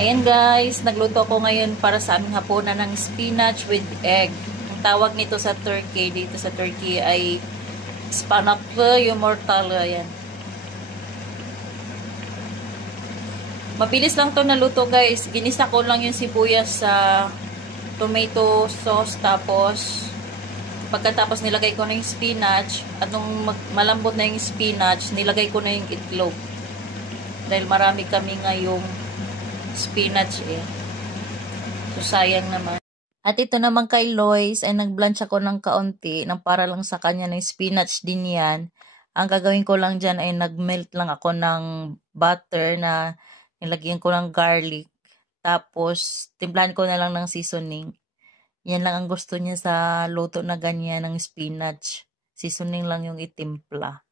Ayan guys, nagluto ko ngayon para sa aming hapunan ng spinach with egg. Ang tawag nito sa Turkey, dito sa Turkey ay spanaklı yumurtalı. Ayan. Mabilis lang to naluto guys. Ginisa ko lang yung sibuyas sa tomato sauce, tapos pagkatapos nilagay ko na yung spinach at nung malambot na yung spinach, nilagay ko na yung itlog. Dahil marami kami ngayong spinach eh. So, sayang naman. At ito naman kay Lois ay nag-blanch ako ng kaunti nang para lang sa kanya ng spinach din yan. Ang gagawin ko lang dyan ay nag-melt lang ako ng butter na nilagyan ko ng garlic. Tapos, timplahan ko na lang ng seasoning. Yan lang ang gusto niya sa luto na ganyan ng spinach. Seasoning lang yung itimpla.